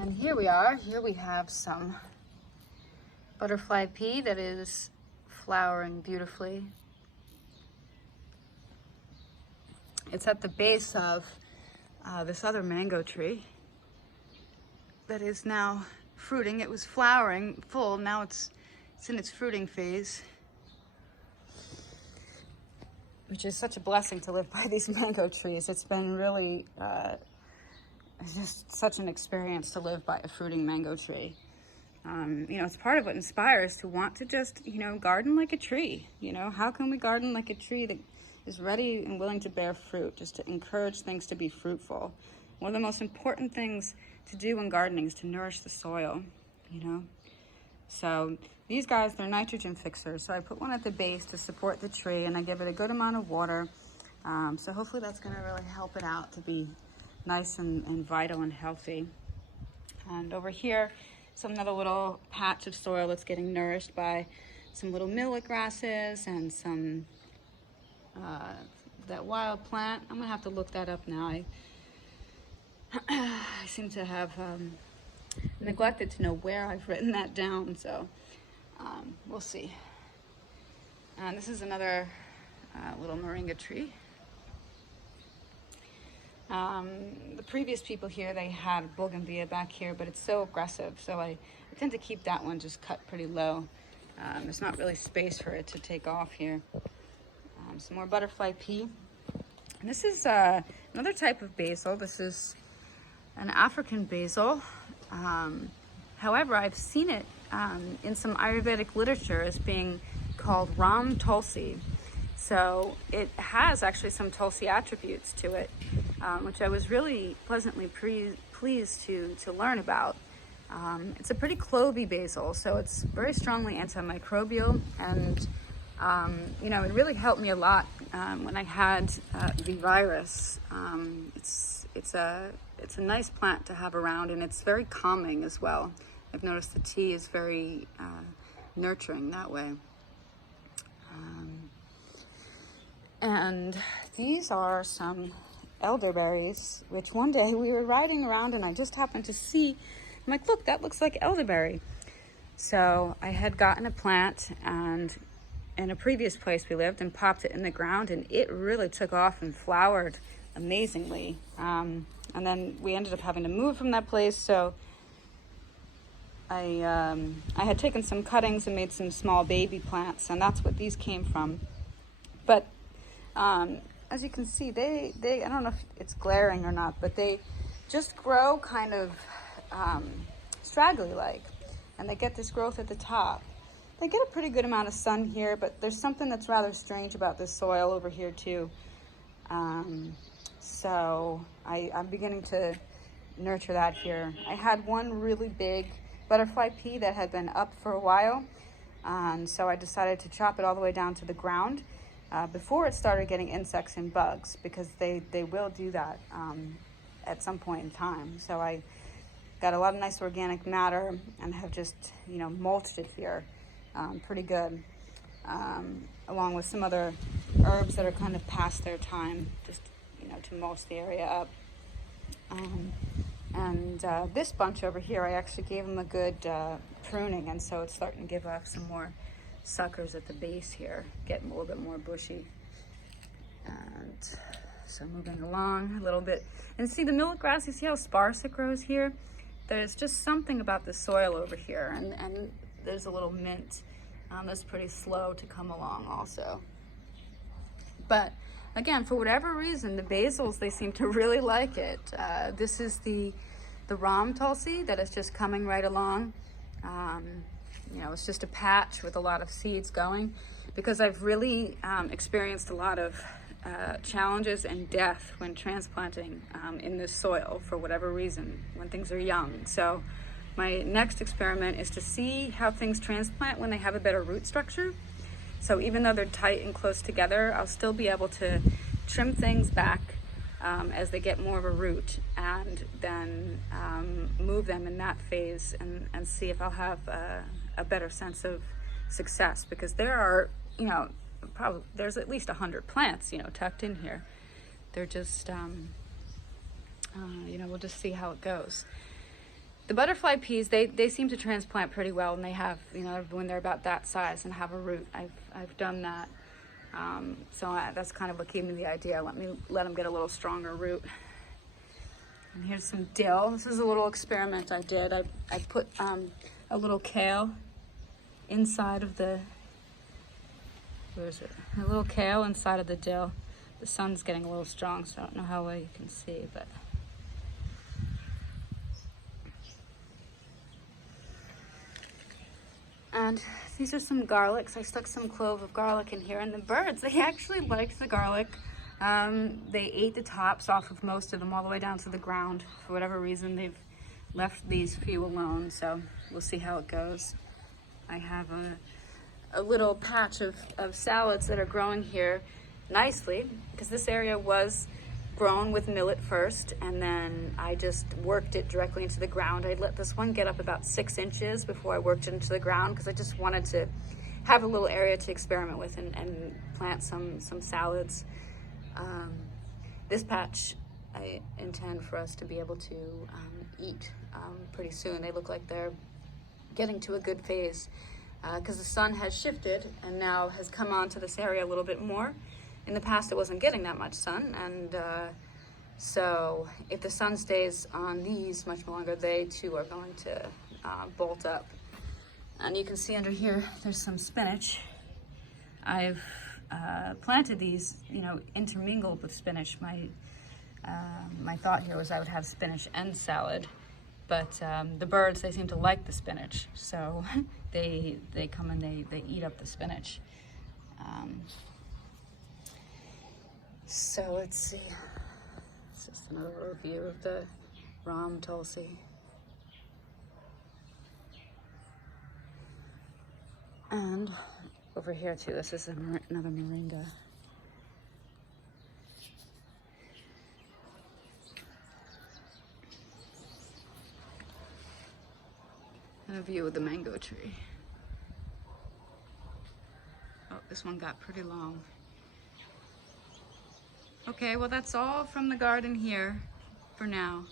And here we are. Here we have some butterfly pea that is flowering beautifully. It's at the base of this other mango tree that is now fruiting. It was flowering full, now it's in its fruiting phase, which is such a blessing to live by these mango trees. It's been really it's just such an experience to live by a fruiting mango tree. You know, it's part of what inspires to want to just, you know, garden like a tree. You know, how can we garden like a tree that is ready and willing to bear fruit, just to encourage things to be fruitful? One of the most important things to do in gardening is to nourish the soil, you know? So these guys, they're nitrogen fixers. So I put one at the base to support the tree, and I give it a good amount of water. So hopefully that's gonna really help it out to be nice and vital and healthy. And over here, another little patch of soil that's getting nourished by some little millet grasses and some that wild plant. I'm gonna have to look that up now. I seem to have neglected to know where I've written that down, so we'll see. And this is another little moringa tree. The previous people here, they had bougainvillea back here, but it's so aggressive, so I tend to keep that one just cut pretty low. There's not really space for it to take off here. Some more butterfly pea. And this is another type of basil. This is an African basil. However, I've seen it in some Ayurvedic literature as being called Ram Tulsi. So it has actually some Tulsi attributes to it, which I was really pleasantly pleased to learn about. It's a pretty clovey basil, so it's very strongly antimicrobial, and you know, it really helped me a lot when I had the virus. It's a nice plant to have around, and it's very calming as well. I've noticed the tea is very nurturing that way. And these are some elderberries, which one day we were riding around and I just happened to see. I'm like, look, that looks like elderberry. So I had gotten a plant and in a previous place we lived and popped it in the ground, and it really took off and flowered amazingly. And then we ended up having to move from that place, so I had taken some cuttings and made some small baby plants, and that's what these came from. But as you can see, they I don't know if it's glaring or not, but they just grow kind of straggly like, and they get this growth at the top. They get a pretty good amount of sun here, but there's something that's rather strange about this soil over here too. So I'm beginning to nurture that here. I had one really big butterfly pea that had been up for a while, and so I decided to chop it all the way down to the ground before it started getting insects and bugs, because they will do that at some point in time. So I got a lot of nice organic matter and have just, you know, mulched it here pretty good, along with some other herbs that are kind of past their time, just, you know, to mulch the area up. This bunch over here, I actually gave them a good pruning, and so it's starting to give off some more suckers at the base here, getting a little bit more bushy. And so moving along a little bit, and see the millet grass, you see how sparse it grows here? There's just something about the soil over here, and there's a little mint that's pretty slow to come along also. But again, for whatever reason, the basils, they seem to really like it. This is the Ram Tulsi that is just coming right along. You know, it's just a patch with a lot of seeds going, because I've really experienced a lot of challenges and death when transplanting in this soil for whatever reason, when things are young. So my next experiment is to see how things transplant when they have a better root structure. So even though they're tight and close together, I'll still be able to trim things back as they get more of a root, and then move them in that phase and see if I'll have a better sense of success, because there are, you know, probably there's at least 100 plants, you know, tucked in here. They're just, you know, we'll just see how it goes. The butterfly peas, they seem to transplant pretty well, and they have, you know, when they're about that size and have a root. I've done that. That's kind of what gave me the idea. Let them get a little stronger root. And here's some dill. This is a little experiment I did. I put a little kale inside of the, where is it? A little kale inside of the dill. The sun's getting a little strong, so I don't know how well you can see, but. And these are some garlics. I stuck some clove of garlic in here, and the birds, they actually liked the garlic. They ate the tops off of most of them all the way down to the ground. For whatever reason, they've left these few alone, so we'll see how it goes. I have a little patch of salads that are growing here nicely, because this area was grown with millet first, and then I just worked it directly into the ground. I'd let this one get up about 6 inches before I worked it into the ground, because I just wanted to have a little area to experiment with and plant some salads. This patch I intend for us to be able to eat pretty soon. They look like they're getting to a good phase, because the sun has shifted and now has come onto this area a little bit more. In the past, it wasn't getting that much sun, and so if the sun stays on these much longer, they too are going to bolt up. And you can see under here, there's some spinach. I've planted these, you know, intermingled with spinach. My thought here was I would have spinach and salad, but the birds, they seem to like the spinach, so they come and they eat up the spinach. So let's see, it's just another little view of the Ram Tulsi. And over here too, this is another moringa. And a view of the mango tree. Oh, this one got pretty long. Okay, well that's all from the garden here for now.